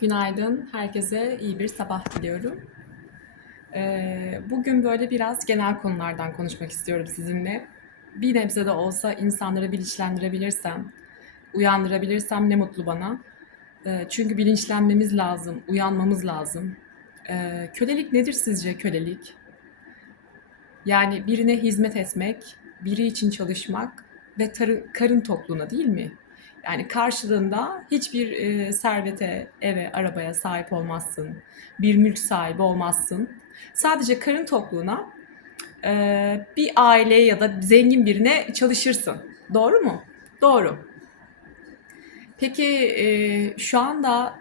Günaydın, herkese iyi bir sabah diliyorum. Ee, bugün böyle biraz genel konulardan konuşmak istiyorum sizinle. Bir nebze de olsa insanları bilinçlendirebilirsem, uyandırabilirsem ne mutlu bana. Ee, çünkü bilinçlenmemiz lazım, uyanmamız lazım. Ee, kölelik nedir sizce kölelik? Yani birine hizmet etmek, biri için çalışmak ve tarı- karın tokluğuna değil mi? Yani karşılığında hiçbir e, servete, eve, arabaya sahip olmazsın. Bir mülk sahibi olmazsın. Sadece karın tokluğuna e, bir aileye ya da zengin birine çalışırsın. Doğru mu? Doğru. Peki e, şu anda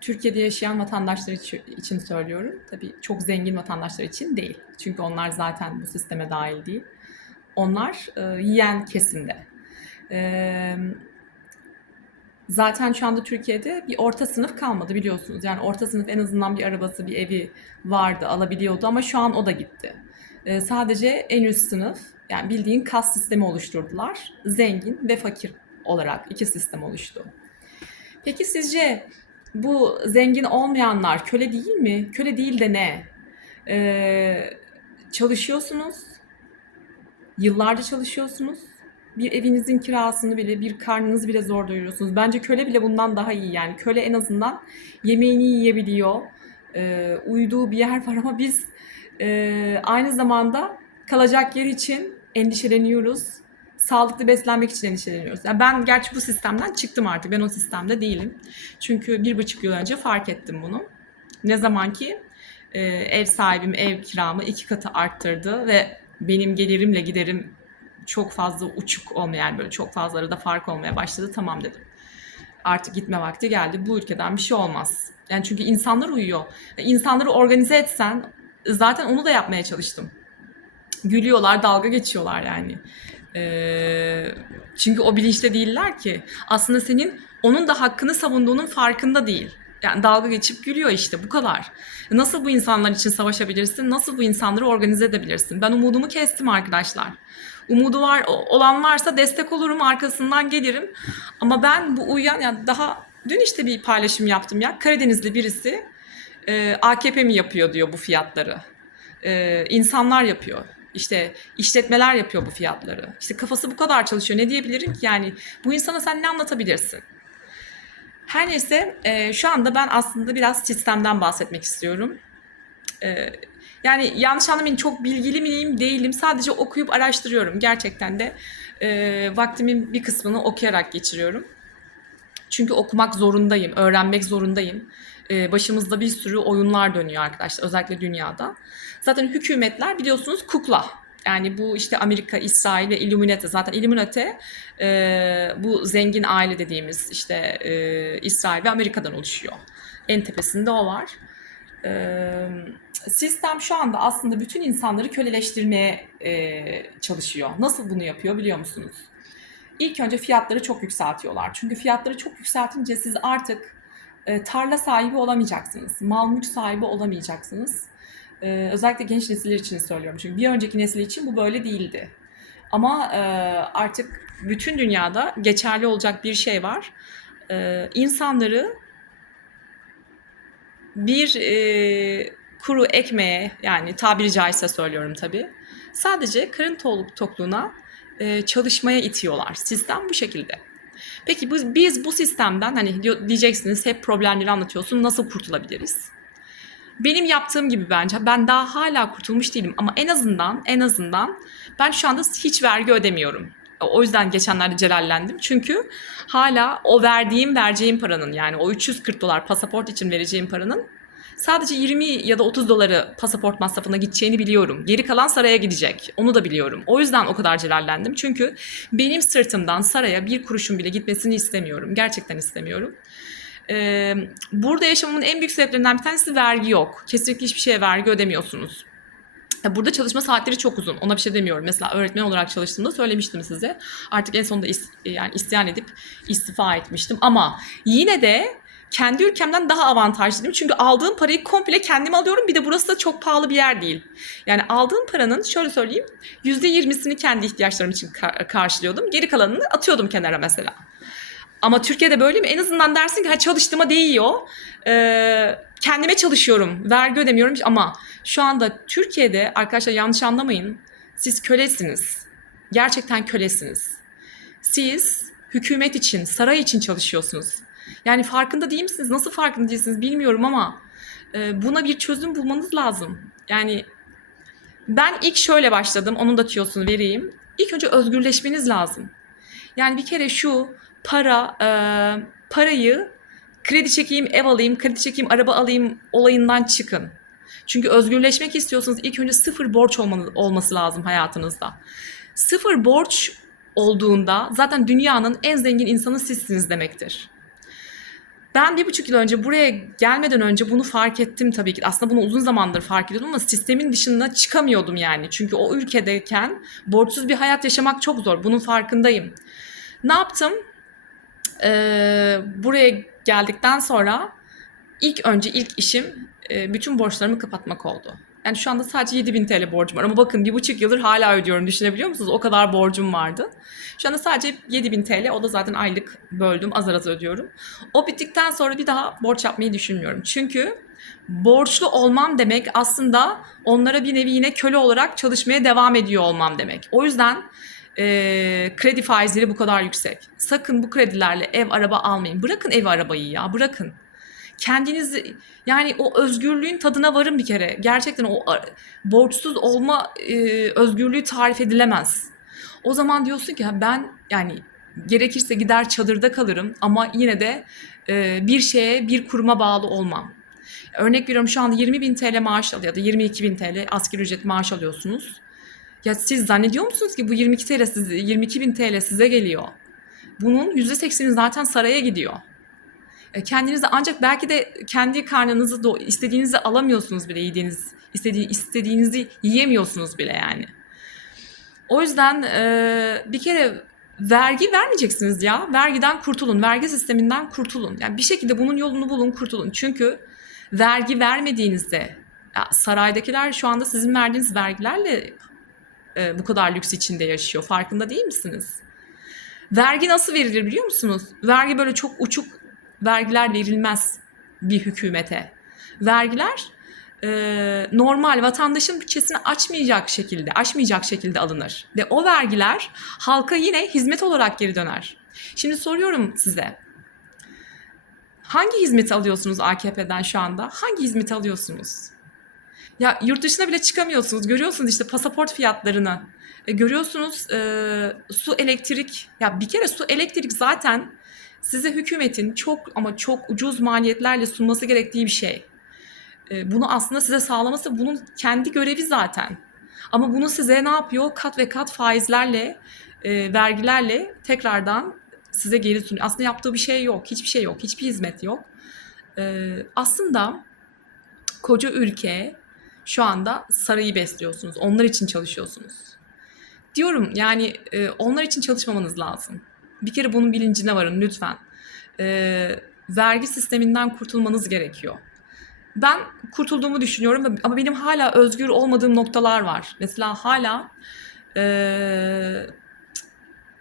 Türkiye'de yaşayan vatandaşlar için söylüyorum. Tabii çok zengin vatandaşlar için değil. Çünkü onlar zaten bu sisteme dahil değil. Onlar e, yiyen kesimde. E, zaten şu anda Türkiye'de bir orta sınıf kalmadı biliyorsunuz. Yani orta sınıf en azından bir arabası, bir evi vardı, alabiliyordu ama şu an o da gitti. E, sadece en üst sınıf, yani bildiğin kas sistemi oluşturdular. Zengin ve fakir olarak iki sistem oluştu. Peki sizce bu zengin olmayanlar köle değil mi? Köle değil de ne? Ee, çalışıyorsunuz, yıllarca çalışıyorsunuz. Bir evinizin kirasını bile, bir karnınızı bile zor doyuruyorsunuz. Bence köle bile bundan daha iyi yani. Köle en azından yemeğini yiyebiliyor. Ee, uyuduğu bir yer var ama biz e, aynı zamanda kalacak yer için endişeleniyoruz. Sağlıklı beslenmek için endişeleniyoruz. Yani ben gerçi bu sistemden çıktım artık. Ben o sistemde değilim. Çünkü bir buçuk yıl önce fark ettim bunu. Ne zaman ki e, ev sahibim ev kiramı iki katı arttırdı ve benim gelirimle giderim çok fazla uçuk olmayan böyle çok fazla arada fark olmaya başladı. Tamam dedim. Artık gitme vakti geldi. Bu ülkeden bir şey olmaz. Yani çünkü insanlar uyuyor. İnsanları organize etsen zaten onu da yapmaya çalıştım. Gülüyorlar, dalga geçiyorlar yani. Ee, çünkü o bilinçte değiller ki. Aslında senin onun da hakkını savunduğunun farkında değil. Yani dalga geçip gülüyor işte bu kadar. Nasıl bu insanlar için savaşabilirsin? Nasıl bu insanları organize edebilirsin? Ben umudumu kestim arkadaşlar. Umudu var olan varsa destek olurum, arkasından gelirim. Ama ben bu uyuyan yani daha dün işte bir paylaşım yaptım ya. Karadenizli birisi e, AKP mi yapıyor diyor bu fiyatları. E, insanlar yapıyor. İşte işletmeler yapıyor bu fiyatları. İşte kafası bu kadar çalışıyor. Ne diyebilirim ki? Yani bu insana sen ne anlatabilirsin? Her neyse e, şu anda ben aslında biraz sistemden bahsetmek istiyorum. E, yani yanlış anlamayın çok bilgili miyim değilim. Sadece okuyup araştırıyorum. Gerçekten de e, vaktimin bir kısmını okuyarak geçiriyorum. Çünkü okumak zorundayım, öğrenmek zorundayım. Ee, başımızda bir sürü oyunlar dönüyor arkadaşlar özellikle dünyada. Zaten hükümetler biliyorsunuz kukla. Yani bu işte Amerika, İsrail ve Illuminati. Zaten Illuminati e, bu zengin aile dediğimiz işte e, İsrail ve Amerika'dan oluşuyor. En tepesinde o var. Sistem şu anda aslında bütün insanları köleleştirmeye çalışıyor. Nasıl bunu yapıyor biliyor musunuz? İlk önce fiyatları çok yükseltiyorlar. Çünkü fiyatları çok yükseltince siz artık e, tarla sahibi olamayacaksınız. Mal mülk sahibi olamayacaksınız. E, özellikle genç nesiller için söylüyorum. Çünkü bir önceki nesil için bu böyle değildi. Ama e, artık bütün dünyada geçerli olacak bir şey var. İnsanları bir e, kuru ekmeğe yani tabiri caizse söylüyorum tabii. Sadece karın to- tokluğuna e, çalışmaya itiyorlar. Sistem bu şekilde. Peki biz, biz bu sistemden hani diyeceksiniz hep problemleri anlatıyorsun nasıl kurtulabiliriz? Benim yaptığım gibi bence ben daha hala kurtulmuş değilim ama en azından en azından ben şu anda hiç vergi ödemiyorum. O yüzden geçenlerde celallendim. Çünkü hala o verdiğim vereceğim paranın yani o 340 dolar pasaport için vereceğim paranın sadece 20 ya da 30 doları pasaport masrafına gideceğini biliyorum. Geri kalan saraya gidecek. Onu da biliyorum. O yüzden o kadar celallendim. Çünkü benim sırtımdan saraya bir kuruşun bile gitmesini istemiyorum. Gerçekten istemiyorum. Ee, burada yaşamamın en büyük sebeplerinden bir tanesi vergi yok. Kesinlikle hiçbir şeye vergi ödemiyorsunuz. Ya Burada çalışma saatleri çok uzun. Ona bir şey demiyorum. Mesela öğretmen olarak çalıştığımda söylemiştim size. Artık en sonunda is- yani isyan edip istifa etmiştim. Ama yine de kendi ülkemden daha avantajlıyım. Çünkü aldığım parayı komple kendim alıyorum. Bir de burası da çok pahalı bir yer değil. Yani aldığım paranın şöyle söyleyeyim %20'sini kendi ihtiyaçlarım için kar- karşılıyordum. Geri kalanını atıyordum kenara mesela. Ama Türkiye'de böyle mi? En azından dersin ki ha, çalıştığıma değiyor. Ee, kendime çalışıyorum. Vergi ödemiyorum. Ama şu anda Türkiye'de arkadaşlar yanlış anlamayın. Siz kölesiniz. Gerçekten kölesiniz. Siz hükümet için, saray için çalışıyorsunuz. Yani farkında değil misiniz? Nasıl farkında değilsiniz bilmiyorum ama e, buna bir çözüm bulmanız lazım. Yani ben ilk şöyle başladım. Onun da tüyosunu vereyim. İlk önce özgürleşmeniz lazım. Yani bir kere şu para e, parayı kredi çekeyim, ev alayım, kredi çekeyim, araba alayım olayından çıkın. Çünkü özgürleşmek istiyorsanız ilk önce sıfır borç olması lazım hayatınızda. Sıfır borç olduğunda zaten dünyanın en zengin insanı sizsiniz demektir. Ben bir buçuk yıl önce buraya gelmeden önce bunu fark ettim tabii ki. Aslında bunu uzun zamandır fark ediyordum ama sistemin dışına çıkamıyordum yani. Çünkü o ülkedeyken borçsuz bir hayat yaşamak çok zor. Bunun farkındayım. Ne yaptım? Ee, buraya geldikten sonra ilk önce ilk işim e, bütün borçlarımı kapatmak oldu. Yani şu anda sadece 7000 TL borcum var ama bakın bir buçuk yıldır hala ödüyorum düşünebiliyor musunuz? O kadar borcum vardı. Şu anda sadece 7000 TL o da zaten aylık böldüm azar azar ödüyorum. O bittikten sonra bir daha borç yapmayı düşünmüyorum. Çünkü borçlu olmam demek aslında onlara bir nevi yine köle olarak çalışmaya devam ediyor olmam demek. O yüzden e, kredi faizleri bu kadar yüksek. Sakın bu kredilerle ev araba almayın. Bırakın ev arabayı ya bırakın. Kendinizi yani o özgürlüğün tadına varın bir kere. Gerçekten o borçsuz olma e, özgürlüğü tarif edilemez. O zaman diyorsun ki "Ha, ben yani gerekirse gider çadırda kalırım ama yine de e, bir şeye bir kuruma bağlı olmam. Örnek veriyorum şu anda 20 bin TL maaş alıyor ya da 22 bin TL asgari ücret maaş alıyorsunuz. Ya siz zannediyor musunuz ki bu 22 TL size, 22 bin TL size geliyor? Bunun %80'i zaten saraya gidiyor. E, Kendinizi ancak belki de kendi karnınızı do- istediğinizi alamıyorsunuz bile yediğiniz istediği istediğinizi yiyemiyorsunuz bile yani. O yüzden e, bir kere vergi vermeyeceksiniz ya. Vergiden kurtulun. Vergi sisteminden kurtulun. Yani bir şekilde bunun yolunu bulun, kurtulun. Çünkü vergi vermediğinizde saraydakiler şu anda sizin verdiğiniz vergilerle e, bu kadar lüks içinde yaşıyor. Farkında değil misiniz? Vergi nasıl verilir biliyor musunuz? Vergi böyle çok uçuk vergiler verilmez bir hükümete. Vergiler e, normal vatandaşın bütçesini açmayacak şekilde, aşmayacak şekilde alınır. Ve o vergiler halka yine hizmet olarak geri döner. Şimdi soruyorum size. Hangi hizmeti alıyorsunuz AKP'den şu anda? Hangi hizmeti alıyorsunuz? Ya yurt dışına bile çıkamıyorsunuz. Görüyorsunuz işte pasaport fiyatlarını. E, görüyorsunuz e, su, elektrik. Ya bir kere su, elektrik zaten size hükümetin çok ama çok ucuz maliyetlerle sunması gerektiği bir şey. E, bunu aslında size sağlaması bunun kendi görevi zaten. Ama bunu size ne yapıyor? Kat ve kat faizlerle, e, vergilerle tekrardan size geri sunuyor. Aslında yaptığı bir şey yok. Hiçbir şey yok. Hiçbir hizmet yok. E, aslında koca ülke şu anda sarayı besliyorsunuz. Onlar için çalışıyorsunuz. Diyorum yani e, onlar için çalışmamanız lazım. Bir kere bunun bilincine varın lütfen. E, vergi sisteminden kurtulmanız gerekiyor. Ben kurtulduğumu düşünüyorum ama benim hala özgür olmadığım noktalar var. Mesela hala e,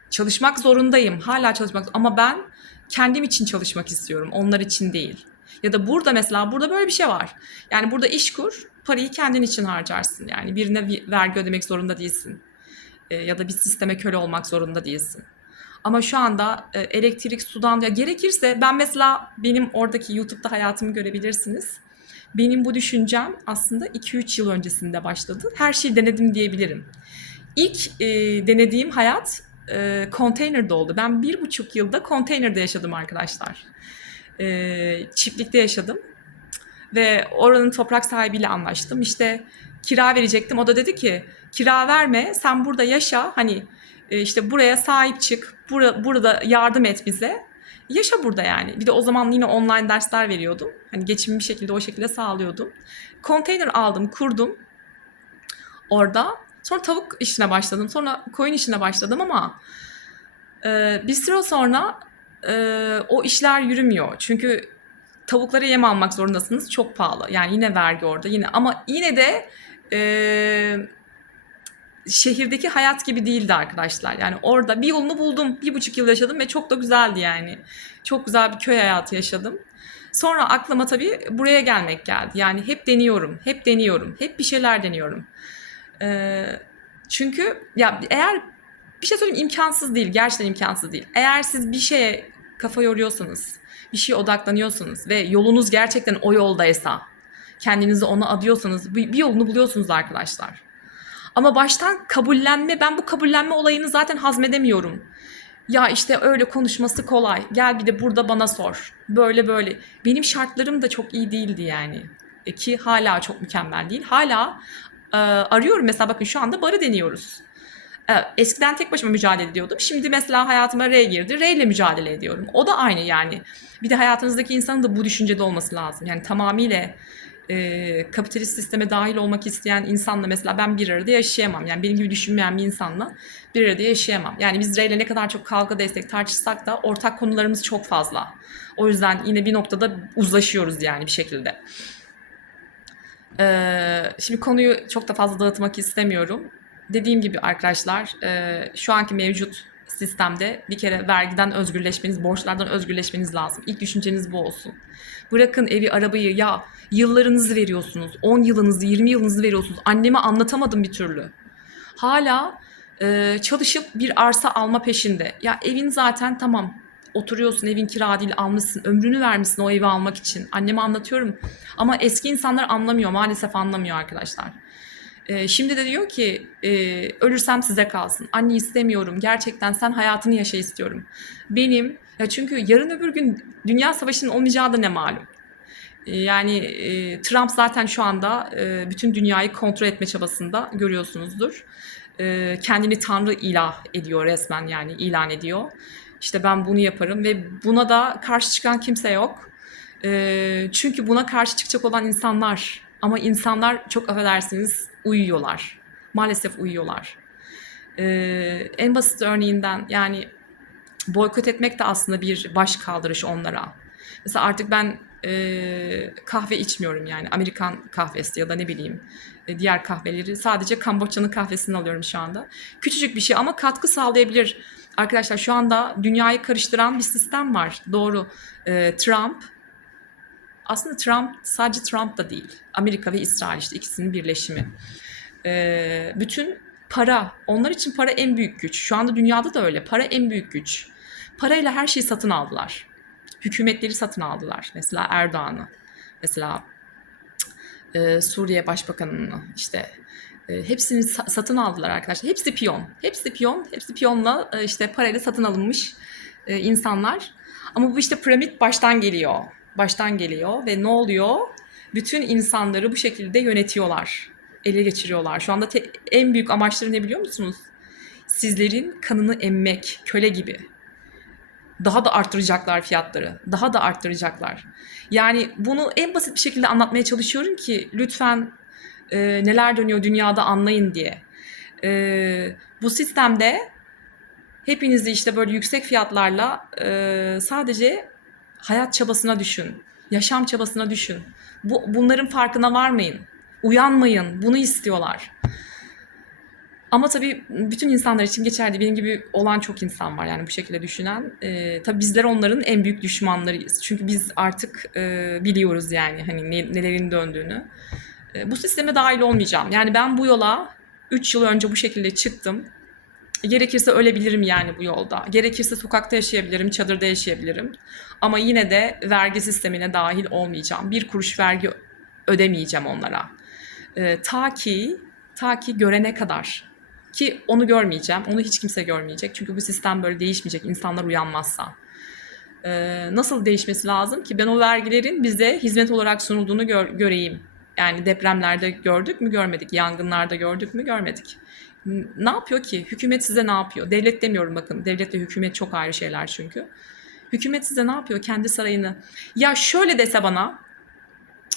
çalışmak zorundayım. Hala çalışmak ama ben kendim için çalışmak istiyorum. Onlar için değil. Ya da burada mesela burada böyle bir şey var. Yani burada iş kur, parayı kendin için harcarsın. Yani birine vi- vergi ödemek zorunda değilsin. E, ya da bir sisteme köle olmak zorunda değilsin. Ama şu anda e, elektrik, sudan ya gerekirse ben mesela benim oradaki YouTube'da hayatımı görebilirsiniz. Benim bu düşüncem aslında 2-3 yıl öncesinde başladı. Her şeyi denedim diyebilirim. İlk e, denediğim hayat e, konteynerde oldu. Ben bir buçuk yılda konteynerde yaşadım arkadaşlar. E, çiftlikte yaşadım. Ve oranın toprak sahibiyle anlaştım. İşte kira verecektim. O da dedi ki kira verme sen burada yaşa. Hani e, işte buraya sahip çık. Bura, burada yardım et bize. Yaşa burada yani. Bir de o zaman yine online dersler veriyordum. Hani geçimimi bir şekilde o şekilde sağlıyordum. Konteyner aldım, kurdum orada. Sonra tavuk işine başladım. Sonra koyun işine başladım ama e, bir süre sonra e, o işler yürümüyor. Çünkü tavuklara yem almak zorundasınız. Çok pahalı. Yani yine vergi orada. Yine ama yine de e, şehirdeki hayat gibi değildi arkadaşlar. Yani orada bir yolunu buldum. Bir buçuk yıl yaşadım ve çok da güzeldi yani. Çok güzel bir köy hayatı yaşadım. Sonra aklıma tabii buraya gelmek geldi. Yani hep deniyorum, hep deniyorum, hep bir şeyler deniyorum. Ee, çünkü ya eğer bir şey söyleyeyim imkansız değil, gerçekten imkansız değil. Eğer siz bir şeye kafa yoruyorsanız, bir şeye odaklanıyorsanız ve yolunuz gerçekten o yoldaysa, kendinizi ona adıyorsanız bir, yolunu buluyorsunuz arkadaşlar. Ama baştan kabullenme, ben bu kabullenme olayını zaten hazmedemiyorum. Ya işte öyle konuşması kolay. Gel bir de burada bana sor. Böyle böyle. Benim şartlarım da çok iyi değildi yani. E ki hala çok mükemmel değil. Hala e, arıyorum mesela bakın şu anda barı deniyoruz. E, eskiden tek başıma mücadele ediyordum. Şimdi mesela hayatıma R girdi. R ile mücadele ediyorum. O da aynı yani. Bir de hayatınızdaki insanın da bu düşüncede olması lazım. Yani tamamıyla e, kapitalist sisteme dahil olmak isteyen insanla mesela ben bir arada yaşayamam. Yani benim gibi düşünmeyen bir insanla bir arada yaşayamam. Yani biz Rey'le ne kadar çok kavga destek tartışsak da ortak konularımız çok fazla. O yüzden yine bir noktada uzlaşıyoruz yani bir şekilde. Ee, şimdi konuyu çok da fazla dağıtmak istemiyorum. Dediğim gibi arkadaşlar e, şu anki mevcut sistemde bir kere vergiden özgürleşmeniz, borçlardan özgürleşmeniz lazım. İlk düşünceniz bu olsun. Bırakın evi, arabayı ya yıllarınızı veriyorsunuz. 10 yılınızı, 20 yılınızı veriyorsunuz. Anneme anlatamadım bir türlü. Hala e, çalışıp bir arsa alma peşinde. Ya evin zaten tamam oturuyorsun evin kira değil almışsın ömrünü vermişsin o evi almak için anneme anlatıyorum ama eski insanlar anlamıyor maalesef anlamıyor arkadaşlar ee, şimdi de diyor ki e, ölürsem size kalsın anne istemiyorum gerçekten sen hayatını yaşa istiyorum benim ya çünkü yarın öbür gün dünya savaşının olmayacağı da ne malum Ee, yani e, Trump zaten şu anda e, bütün dünyayı kontrol etme çabasında görüyorsunuzdur. E, kendini tanrı ilah ediyor resmen yani ilan ediyor. İşte ben bunu yaparım ve buna da karşı çıkan kimse yok. E, çünkü buna karşı çıkacak olan insanlar ama insanlar çok affedersiniz uyuyorlar. Maalesef uyuyorlar. E, en basit örneğinden yani boykot etmek de aslında bir baş kaldırış onlara. Mesela artık ben e, kahve içmiyorum yani Amerikan kahvesi ya da ne bileyim e, diğer kahveleri sadece Kamboçya'nın kahvesini alıyorum şu anda. Küçücük bir şey ama katkı sağlayabilir. Arkadaşlar şu anda dünyayı karıştıran bir sistem var. Doğru. E, Trump aslında Trump sadece Trump da değil. Amerika ve İsrail işte ikisinin birleşimi. E, bütün para, onlar için para en büyük güç. Şu anda dünyada da öyle. Para en büyük güç. Parayla her şeyi satın aldılar. Hükümetleri satın aldılar. Mesela Erdoğan'ı. Mesela e, Suriye Başbakanı'nı işte e, hepsini sa- satın aldılar arkadaşlar. Hepsi piyon. Hepsi piyon. Hepsi piyonla e, işte parayla satın alınmış insanlar. Ama bu işte piramit baştan geliyor. Baştan geliyor ve ne oluyor? Bütün insanları bu şekilde yönetiyorlar. Ele geçiriyorlar. Şu anda te- en büyük amaçları ne biliyor musunuz? Sizlerin kanını emmek, köle gibi daha da arttıracaklar fiyatları. Daha da arttıracaklar. Yani bunu en basit bir şekilde anlatmaya çalışıyorum ki lütfen e, neler dönüyor dünyada anlayın diye. E, bu sistemde hepinizi işte böyle yüksek fiyatlarla e, sadece hayat çabasına düşün. Yaşam çabasına düşün. Bu, bunların farkına varmayın. Uyanmayın. Bunu istiyorlar. Ama tabii bütün insanlar için geçerli. Benim gibi olan çok insan var yani bu şekilde düşünen. Ee, tabii bizler onların en büyük düşmanlarıyız. Çünkü biz artık e, biliyoruz yani hani ne, nelerin döndüğünü. E, bu sisteme dahil olmayacağım. Yani ben bu yola 3 yıl önce bu şekilde çıktım. Gerekirse ölebilirim yani bu yolda. Gerekirse sokakta yaşayabilirim, çadırda yaşayabilirim. Ama yine de vergi sistemine dahil olmayacağım. Bir kuruş vergi ödemeyeceğim onlara. E, ta ki ta ki görene kadar ki onu görmeyeceğim. Onu hiç kimse görmeyecek. Çünkü bu sistem böyle değişmeyecek insanlar uyanmazsa. Ee, nasıl değişmesi lazım ki ben o vergilerin bize hizmet olarak sunulduğunu gör, göreyim. Yani depremlerde gördük mü görmedik. Yangınlarda gördük mü görmedik. Ne yapıyor ki? Hükümet size ne yapıyor? Devlet demiyorum bakın. Devlet ve hükümet çok ayrı şeyler çünkü. Hükümet size ne yapıyor? Kendi sarayını. Ya şöyle dese bana.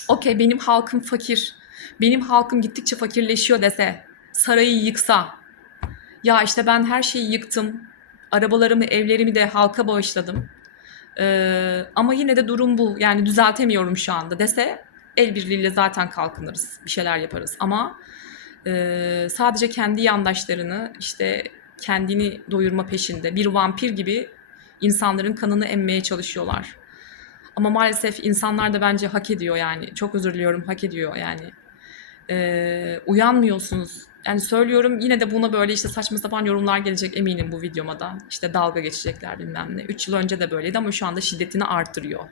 Okey benim halkım fakir. Benim halkım gittikçe fakirleşiyor dese. Sarayı yıksa ya işte ben her şeyi yıktım. Arabalarımı, evlerimi de halka bağışladım. Ee, ama yine de durum bu. Yani düzeltemiyorum şu anda dese el birliğiyle zaten kalkınırız. Bir şeyler yaparız. Ama Ee, sadece kendi yandaşlarını işte kendini doyurma peşinde bir vampir gibi insanların kanını emmeye çalışıyorlar. Ama maalesef insanlar da bence hak ediyor yani. Çok özür diliyorum hak ediyor yani. Ee, uyanmıyorsunuz. Yani söylüyorum yine de buna böyle işte saçma sapan yorumlar gelecek eminim bu videoma da. İşte dalga geçecekler bilmem ne. 3 yıl önce de böyleydi ama şu anda şiddetini artırıyor.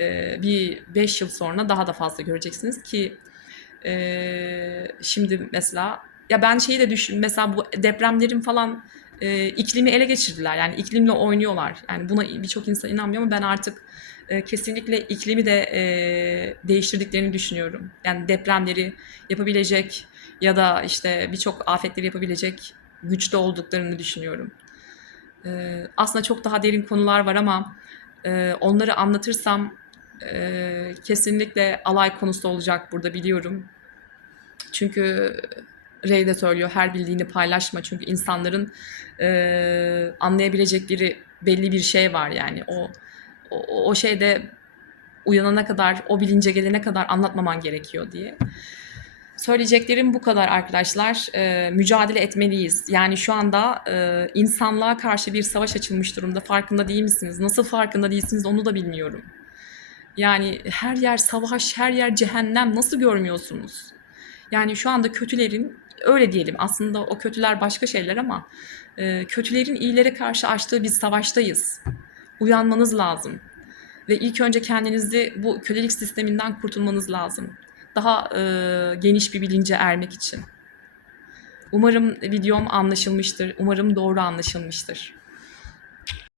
Ee, bir 5 yıl sonra daha da fazla göreceksiniz ki şimdi mesela ya ben şeyi de düşün mesela bu depremlerin falan e, iklimi ele geçirdiler yani iklimle oynuyorlar yani buna birçok insan inanmıyor ama ben artık e, kesinlikle iklimi de e, değiştirdiklerini düşünüyorum yani depremleri yapabilecek ya da işte birçok afetleri yapabilecek güçte olduklarını düşünüyorum. E, aslında çok daha derin konular var ama e, onları anlatırsam e, kesinlikle alay konusu olacak burada biliyorum. Çünkü Ray de söylüyor her bildiğini paylaşma. Çünkü insanların e, anlayabilecekleri belli bir şey var yani. O, o, o şeyde uyanana kadar, o bilince gelene kadar anlatmaman gerekiyor diye. Söyleyeceklerim bu kadar arkadaşlar. E, mücadele etmeliyiz. Yani şu anda e, insanlığa karşı bir savaş açılmış durumda. Farkında değil misiniz? Nasıl farkında değilsiniz onu da bilmiyorum. Yani her yer savaş, her yer cehennem. Nasıl görmüyorsunuz? Yani şu anda kötülerin öyle diyelim aslında o kötüler başka şeyler ama e, kötülerin iyilere karşı açtığı bir savaştayız. Uyanmanız lazım. Ve ilk önce kendinizi bu kölelik sisteminden kurtulmanız lazım. Daha e, geniş bir bilince ermek için. Umarım videom anlaşılmıştır. Umarım doğru anlaşılmıştır.